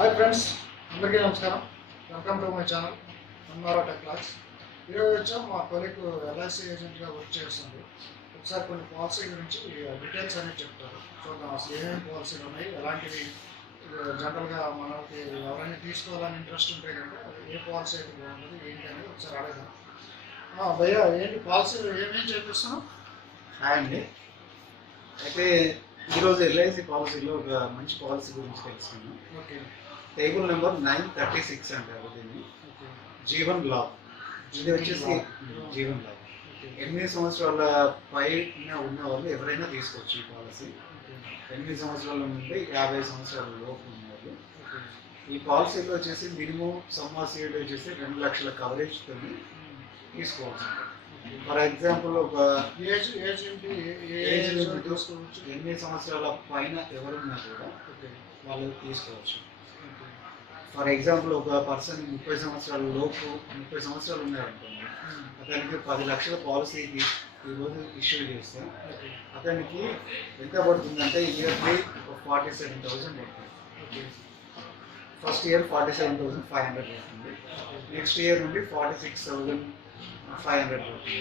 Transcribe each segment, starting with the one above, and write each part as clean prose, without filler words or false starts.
Hi friends, అందరికీ నమస్కారం. Welcome to my channel అన్నారా టెక్ క్లాస్. ఈరోజు వచ్చాం మా కొలీగ్ ఎల్ఐసి ఏజెంట్గా వర్క్ చేస్తుంది. ఒకసారి కొన్ని పాలసీ గురించి డీటెయిల్స్ అనేది చెప్తారు. చూద్దాం అసలు ఏమేమి పాలసీలు ఉన్నాయి, ఎలాంటివి జనరల్గా మనకి ఎవరైనా తీసుకోవాలని ఇంట్రెస్ట్ ఉంటే కనుక ఏ పాలసీ అయితే బాగుంటుంది ఏంటి అనేది ఒకసారి అడగదాం. భయ్యా, ఏంటి పాలసీలు ఏమేమి చేపిస్తున్నాం? హాయ్ అండి. అయితే ఈరోజు ఎల్ఐసి పాలసీలో ఒక మంచి పాలసీ గురించి తెలుసుకున్నాం. ఓకే. టేబుల్ నెంబర్ 936 అంటారు దీన్ని. జీవన్ లాభ్. ఇది వచ్చేసి జీవన్ లాభ్. 8 సంవత్సరాల పైన ఉన్న వాళ్ళు ఎవరైనా తీసుకోవచ్చు ఈ పాలసీ. 8 సంవత్సరాల నుండి 50 సంవత్సరాల లోపు ఉన్న వాళ్ళు. ఈ పాలసీలో వచ్చేసి మినిమం సమ్మాసీడ్ వచ్చేసి 2 లక్షల కవరేజ్తో తీసుకోవచ్చు. ఫర్ ఎగ్జాంపుల్ ఒక ఏజ్ 8 సంవత్సరాల పైన ఎవరున్నా కూడా వాళ్ళు తీసుకోవచ్చు. ఫర్ ఎగ్జాంపుల్ ఒక పర్సన్ 30 సంవత్సరాల లోపు 30 సంవత్సరాలు ఉన్నారనుకోండి, అతనికి 10 లక్షల పాలసీ ఈరోజు ఇష్యూ చేస్తే అతనికి ఎంత పడుతుందంటే ఇయర్లీ 47,000 పడుతుంది. ఫస్ట్ ఇయర్ 47,500 పడుతుంది. నెక్స్ట్ ఇయర్ నుండి 46,500 పడుతుంది.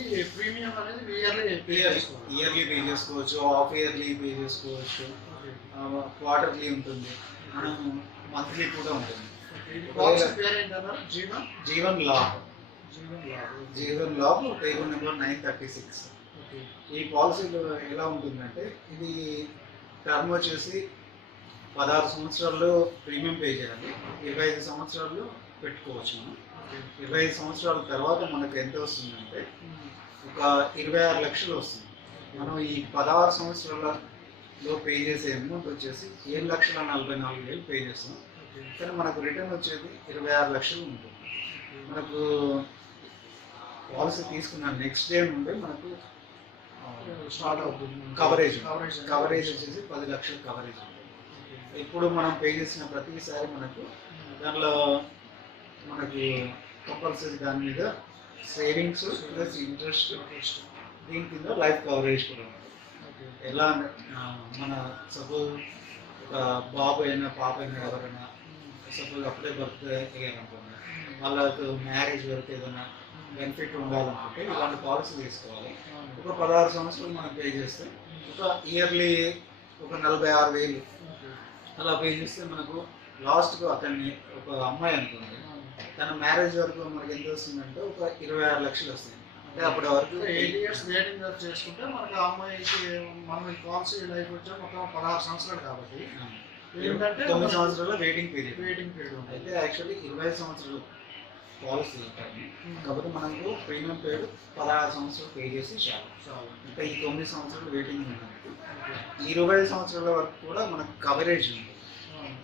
ఇది ప్రీమియం అనేది ఇయర్లీ పే చేసుకోవచ్చు, హాఫ్ ఇయర్లీ పే చేసుకోవచ్చు, క్వార్టర్లీ ఉంటుంది, మనం మంత్లీ కూడా ఉంటుంది. జీవన్ లాభ్. Jeevan Labh table number 936. ఈ పాలసీలో ఎలా ఉంటుందంటే ఇది టర్మ్ వచ్చేసి 16 సంవత్సరాల్లో ప్రీమియం పే చేయాలి. 25 సంవత్సరాలు పెట్టుకోవచ్చు మనం. 25 సంవత్సరాల తర్వాత మనకు ఎంత వస్తుందంటే ఒక 26 లక్షలు వస్తుంది. మనం ఈ 16 సంవత్సరాలలో పే చేసే అమౌంట్ వచ్చేసి 7,44,000 పే చేస్తాం. కానీ మనకు రిటర్న్ వచ్చేది 26 లక్షలు ఉంటుంది. మనకు పాలసీ తీసుకున్న నెక్స్ట్ డే నుండి మనకు స్టార్ట్ అవుతుంది కవరేజ్ వచ్చేసి 10 లక్షల కవరేజ్ ఉంటుంది. ఇప్పుడు మనం పే చేసిన ప్రతిసారి మనకు దాంట్లో మనకి కంపల్సరీ దాని మీద సేవింగ్స్ ప్లస్ ఇంట్రెస్ట్, దీని కింద లైఫ్ కవరేజ్ కూడా ఉంటుంది. ఎలా మన సపోజ్ ఒక బాబు అయినా పాప అయినా ఎవరైనా సపోజ్ అప్పుడే బర్త్డే అయ్యారనుకోండి, వాళ్ళకు మ్యారేజ్ వరకు ఏదైనా బెనిఫిట్ ఉండాలనుకుంటే ఇలాంటి పాలసీ తీసుకోవాలి. ఒక 16 సంవత్సరాలు మనం పే చేస్తే ఒక ఇయర్లీ ఒక 46,000 అలా పే చేస్తే మనకు లాస్ట్కు అతన్ని ఒక అమ్మాయి అనుకోండి, తన మ్యారేజ్ వరకు మనకి ఎంత వస్తుందంటే ఒక 26 లక్షలు వస్తుంది. అంటే అప్పటి వరకు 8 years వెయిటింగ్ చేసుకుంటే మనకి ఆ అమ్మాయికి మనం ఈ పాలసీ లైఫ్ వచ్చా మొత్తం 16 సంవత్సరాలు కాబట్టి ఏంటంటే 9 సంవత్సరాల వెయిటింగ్ పీరియడ్. అయితే యాక్చువల్లీ 20 సంవత్సరాలు పాలసీ కాబట్టి మనకు ప్రీమియం పేరు 16 సంవత్సరాలు పే చేసి చాలు. ఇంకా ఈ 9 సంవత్సరాలు వెయిటింగ్ ఉన్నది. ఈ 20 సంవత్సరాల వరకు కూడా మనకు కవరేజ్ ఉంటుంది.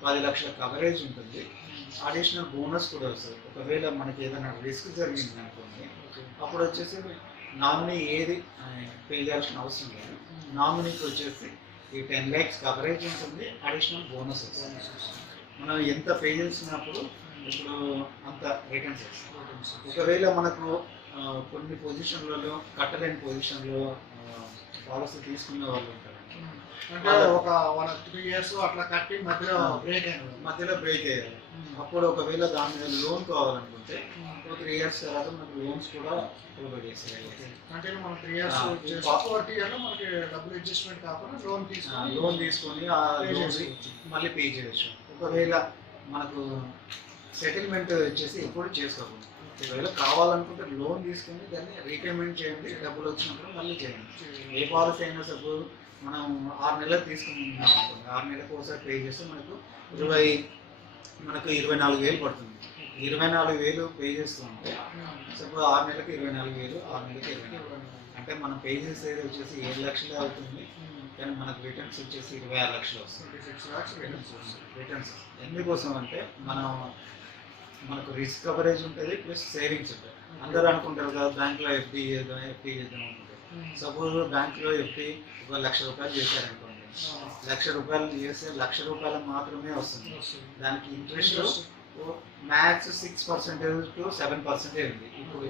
10 లక్షల కవరేజ్ ఉంటుంది. అడిషనల్ బోనస్ కూడా వస్తుంది. ఒకవేళ మనకి ఏదైనా రిస్క్ జరిగింది అనుకోండి, అప్పుడు వచ్చేసి నామినీ ఏది పే చేయాల్సిన అవసరం లేదు. నామినీకి వచ్చేసి ఈ 10 lakhs కవరేజ్ ఉంటుంది, అడిషనల్ బోనస్ వస్తుంది. మనం ఎంత పే చేసినప్పుడు ఇప్పుడు అంత రిటర్న్స్ వస్తుంది. ఒకవేళ మనకు కొన్ని పొజిషన్లలో కట్టలేని పొజిషన్లో పాలసీ తీసుకున్న వాళ్ళు ఉంటారు. అంటే ఒక 3 years అట్లా కట్టి మధ్యలో బ్రేక్ అయ్యారు. అప్పుడు ఒకవేళ దాని మీద లోన్ కావాలనుకుంటే 3 years తర్వాత మనకు లోన్స్ కూడా ప్రొవైడ్ చేస్తారు. అంటే మనం 3 years 4 years మనకి డబ్బులు అడ్జస్ట్మెంట్ కాకుండా లోన్ తీసుకొని మళ్ళీ పే చేయొచ్చు. ఒకవేళ మనకు సెటిల్మెంట్ వచ్చేసి ఎప్పుడు చేసుకోకూడదు. ఒకవేళ కావాలనుకుంటే లోన్ తీసుకొని దాన్ని రీపేమెంట్ చేయండి, డబ్బులు వచ్చినప్పుడు మళ్ళీ చేయండి. ఏ పాలసీ అయినా సపోజ్ మనం 6 నెలలు తీసుకుంటున్నాం అనుకోండి, 6 నెలలకు ఒకసారి పే చేస్తే మనకు 24,000 పడుతుంది. 24,000 పే చేస్తుంటే సపోజ్ 6 నెలలకు 24,000, 6 నెలలకు 24,000 అంటే మనం పే చేసేది వచ్చేసి 7 లక్షలే అవుతుంది. కానీ మనకు రిటర్న్స్ వచ్చేసి 26 లక్షలు వస్తుంది. రిటర్న్స్ ఎందుకోసం అంటే మనకు రిస్క్ కవరేజ్ ఉంటుంది ప్లస్ సేవింగ్స్ ఉంటుంది. అందరూ అనుకుంటారు కదా బ్యాంక్లో ఎఫ్డీ చేద్దాం అనుకుంటారు. సపోజ్ బ్యాంక్లో ఎఫ్డీ ఒక 1,00,000 రూపాయలు చేశారనుకోండి, 1,00,000 రూపాయలు చేస్తే 1,00,000 రూపాయలు మాత్రమే వస్తుంది. దానికి ఇంట్రెస్ట్ మ్యాక్స్ 6% to 7% ఉంది. ఇప్పుడు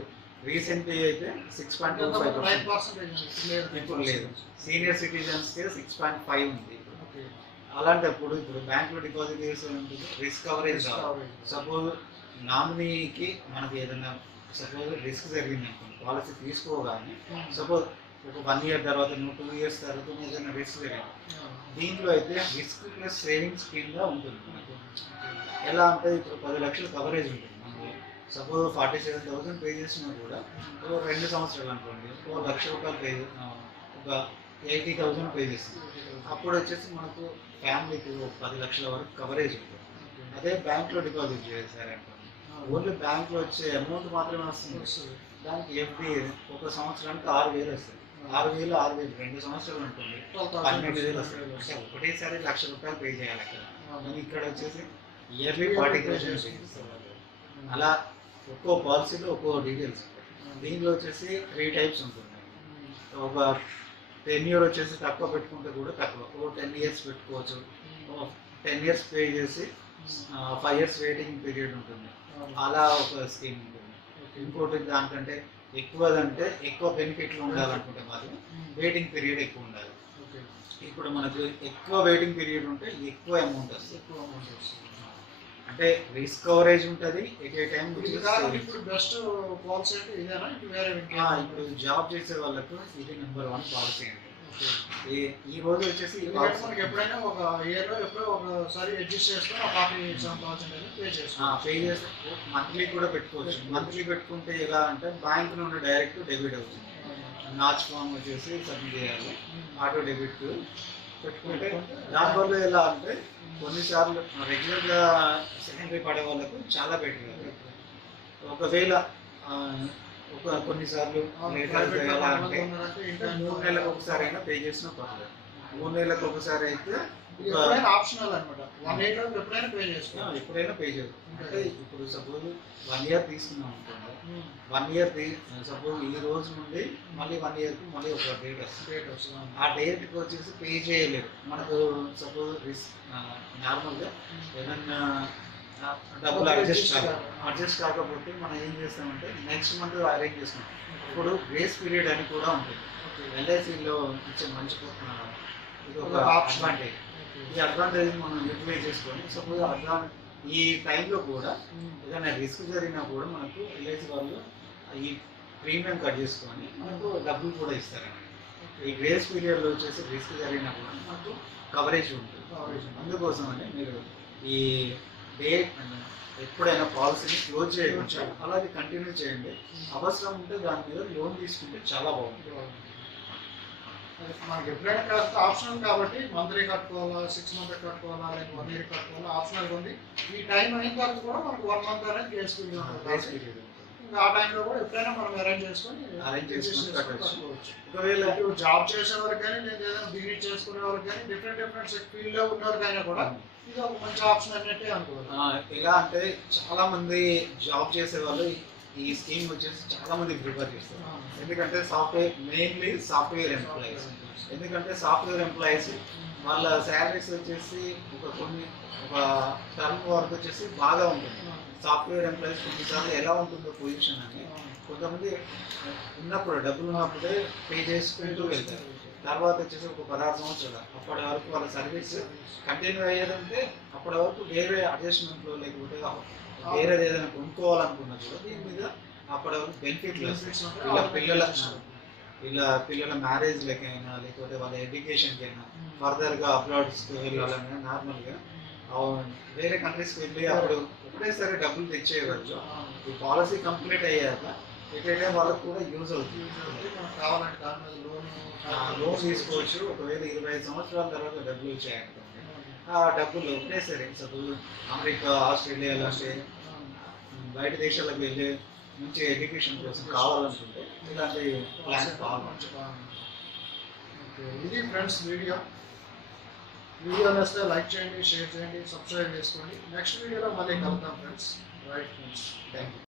రీసెంట్లీ అయితే 6.25% ఇప్పుడు లేదు. సీనియర్ సిటిజన్స్కి 6.5 ఉంది. అలాంటప్పుడు ఇప్పుడు బ్యాంకులో డిపాజిట్ చేసే ఉంటుంది రిస్క్ కవరేజ్ రావాలి. సపోజ్ నామినీకి మనకి ఏదైనా సపోజ్ రిస్క్ జరిగింది అనుకోండి, పాలసీ తీసుకోగానే సపోజ్ ఒక 1 ఇయర్ తర్వాత 2 ఇయర్స్ తర్వాత ఏదైనా రిస్క్ జరిగింది, దీంట్లో అయితే రిస్క్ ప్లస్ సేవింగ్స్ కింద ఉంటుంది మనకు. ఎలా అంటే ఇప్పుడు 10 లక్షలు కవరేజ్ ఉంటుంది మనకు. సపోజ్ 47,000 పే చేసినా కూడా 2 సంవత్సరాలు అనుకోండి, ₹1,00,000 పే ఒక 80,000 పే చేస్తుంది. అప్పుడు వచ్చేసి మనకు ఫ్యామిలీకి 10 లక్షల వరకు కవరేజ్ ఉంటుంది. అదే బ్యాంక్లో డిపాజిట్ చేశారనుకోండి, ఓన్లీ బ్యాంక్లో వచ్చే అమౌంట్ మాత్రమే వస్తుంది. దానికి ఎఫ్డి ఒక సంవత్సరానికి 6,000 వస్తుంది. 6,000 2 సంవత్సరాలు ఉంటుంది 12,000 వస్తుంది. అంటే ఒకటేసారి ₹1,00,000 పే చేయాలి అక్కడ. కానీ ఇక్కడ వచ్చేసి ఇయర్లీ 40,000 పే చేస్తారు. అలా ఒక్కో పాలసీలో ఒక్కో డీటెయిల్స్ ఉంటాయి. దీంట్లో వచ్చేసి 3 టైప్స్ ఉంటుంది. ఒక 10 ఇయర్ వచ్చేసి తక్కువ పెట్టుకుంటే కూడా తక్కువ, ఓ 10 ఇయర్స్ పెట్టుకోవచ్చు. 10 ఇయర్స్ పే చేసి 5 ఇయర్స్ వెయిటింగ్ పీరియడ్ ఉంటుంది. అలా ఒక స్కీమ్ ఉంటుంది. ఇంకోటి దానికంటే ఎక్కువదంటే ఎక్కువ బెనిఫిట్లు ఉండాలనుకుంటే మాత్రం వెయిటింగ్ పీరియడ్ ఎక్కువ ఉండాలి. ఇప్పుడు మనకు ఎక్కువ వెయిటింగ్ పీరియడ్ ఉంటే ఎక్కువ అమౌంట్ వస్తుంది. అంటే రిస్క్ కవరేజ్ ఉంటుంది ఎట్ ఏ టైం. ఇప్పుడు బెస్ట్ పాలసీ అంటే ఇదేనా? వేరే ఇప్పుడు జాబ్ చేసే వాళ్ళకు ఇది నెంబర్ 1 పాలసీ అండి. ఈ రోజు వచ్చేసి మనకి ఎప్పుడైనా ఒక ఇయర్లో ఎప్పుడో ఒకసారి అడ్జస్ట్ చేసుకొని ఒక 47,000 పే చేస్తాం. పే చేస్తే మంత్లీ కూడా పెట్టుకోవచ్చు. మంత్లీ పెట్టుకుంటే ఎలా అంటే బ్యాంక్ నుండి డైరెక్ట్ డెబిట్ అవుతుంది. నాచ్ ఫామ్ వచ్చేసి సబ్మిట్ చేయాలి, ఆటో డెబిట్ పెట్టుకుంటే దానివల్ల ఎలా అంటే కొన్నిసార్లు రెగ్యులర్గా సెకండరీ పడే వాళ్ళకు చాలా బెటర్. ఒకవేళ కొన్నిసార్లు ఎలా అంటే 3 నెలలకు ఒకసారి అయినా పే చేసినా పర్లేదు. 3 నెలలకు ఒకసారి అయితే ఆప్షనల్ అనమాట. 1 ఇయర్ ఎప్పుడైనా పే చేసుకోవాలి, ఎప్పుడైనా పే చేయదు. అంటే ఇప్పుడు సపోజ్ 1 ఇయర్ తీసుకున్నాం అనుకోండి, 1 ఇయర్ సపోజ్ ఈ రోజు నుండి మళ్ళీ 1 ఇయర్కి మళ్ళీ ఒక డేట్ వస్తుంది. ఆ డేట్కి వచ్చేసి పే చేయలేదు. మనకు సపోజ్ నార్మల్గా ఏదన్నా డబ్బులు అడ్జస్ట్ కాకపోతే మనం ఏం చేస్తామంటే నెక్స్ట్ మంత్ అరేంజ్ చేస్తాం. ఇప్పుడు గ్రేస్ పీరియడ్ అని కూడా ఉంటుంది. ఎల్ఐసిలో ఇచ్చే మంచి ఇది ఒక అడ్వాంటేజ్. ఈ అడ్వాంటేజ్ మనం యూటిలైజ్ చేసుకొని సపోజ్ ఈ టైంలో కూడా ఏదైనా రిస్క్ జరిగినా కూడా మనకు ఎల్ఐసి వాళ్ళు ఈ ప్రీమియం కట్ చేసుకొని మనకు డబ్బులు కూడా ఇస్తారండి. ఈ గ్రేస్ పీరియడ్లో వచ్చేసి రిస్క్ జరిగినా కూడా మనకు కవరేజ్ ఉంటుంది. అందుకోసం అని మీరు ఈ ఎప్పుడైనా పాలసీని క్లోజ్ చేయవచ్చు, అలాగే కంటిన్యూ చేయండి. అవసరం ఉంటే దాని మీద లోన్ తీసుకుంటే చాలా బాగుంటుంది. మనకి ఎప్పుడైనా ఆప్షనల్ కాబట్టి మంత్లీ కట్టుకోవాలా, 6 మంత్ కట్టుకోవాలా, లేక 1 ఇయర్ కట్టుకోవాలా, ఆప్షనల్ ఉంది. ఈ టైం అయిన తర్వాత కూడా మనకు 1 మంత్ అనేది గ్రేస్ పీరియడ్ ఉంటుంది. ఇంకా ఆ టైంలో కూడా ఎప్పుడైనా మనం అరేంజ్ చేసుకొని కట్టుకోవచ్చు. ఒకవేళ జాబ్ చేసే వాళ్ళకి కానీ లేదా ఏదైనా డిగ్రీ చేసుకునే వాళ్ళకి కానీ డిఫరెంట్ ఫీల్డ్లో ఉన్న వాళ్ళకైనా కూడా ఇది ఒక మంచి ఆప్షన్ అన్నట్టే అనుకోవాలి. ఎలా అంటే చాలా మంది జాబ్ చేసే వాళ్ళు ఈ స్కీమ్ వచ్చేసి చాలా మంది ప్రిఫర్ చేస్తారు. ఎందుకంటే మెయిన్లీ సాఫ్ట్వేర్ ఎంప్లాయీస్. ఎందుకంటే సాఫ్ట్వేర్ ఎంప్లాయీస్ వాళ్ళ శాలరీస్ వచ్చేసి ఒక టర్మ్ వరకు వచ్చేసి బాగా ఉంటుంది. సాఫ్ట్వేర్ ఎంప్లాయీస్ కొన్నిసార్లు ఎలా ఉంటుందో పొజిషన్ అని కొంతమంది ఉన్నప్పుడు డబ్బులు ఉన్నప్పుడే పే చేసుకుంటూ వెళ్తారు. తర్వాత వచ్చేసి ఒక 16 సంవత్సరాలు అప్పటి వరకు వాళ్ళ సర్వీస్ కంటిన్యూ అయ్యేదంటే అప్పటి వరకు వేరే అడ్జస్ట్మెంట్లో లేకపోతే వేరేది ఏదైనా కొనుక్కోవాలనుకున్నా కూడా దీని మీద అప్పటి వరకు బెనిఫిట్లు పిల్లల మ్యారేజ్లకైనా లేకపోతే వాళ్ళ ఎడ్యుకేషన్కైనా ఫర్దర్గా అబ్రాడ్స్కి వెళ్ళాలన్నా నార్మల్గా వేరే కంట్రీస్కి వెళ్ళి అప్పుడు ఒకటేసారి డబ్బులు తెచ్చేయవచ్చు. ఈ పాలసీ కంప్లీట్ అయ్యాక ఎక్కడైనా వాళ్ళకు కూడా యూజ్ అవుతుంది. కావాలంటే లోన్ తీసుకోవచ్చు. ఒకవేళ 25 సంవత్సరాల తర్వాత డబ్బులు వచ్చాయనుకోండి, ఆ డబ్బులు ఒకటేసారి సపోజ్ అమెరికా, ఆస్ట్రేలియా లాంటి బయట దేశాలకు వెళ్ళి మంచి ఎడ్యుకేషన్ కోసం కావాలనుకుంటే ఇలాంటి ప్లాన్ కావాలి. ఇది ఫ్రెండ్స్ వీడియో నచ్చితే లైక్ చేయండి, షేర్ చేయండి, సబ్స్క్రైబ్ చేసుకోండి. నెక్స్ట్ వీడియోలో మళ్ళీ కలుద్దాం friends. Right friends, thank you.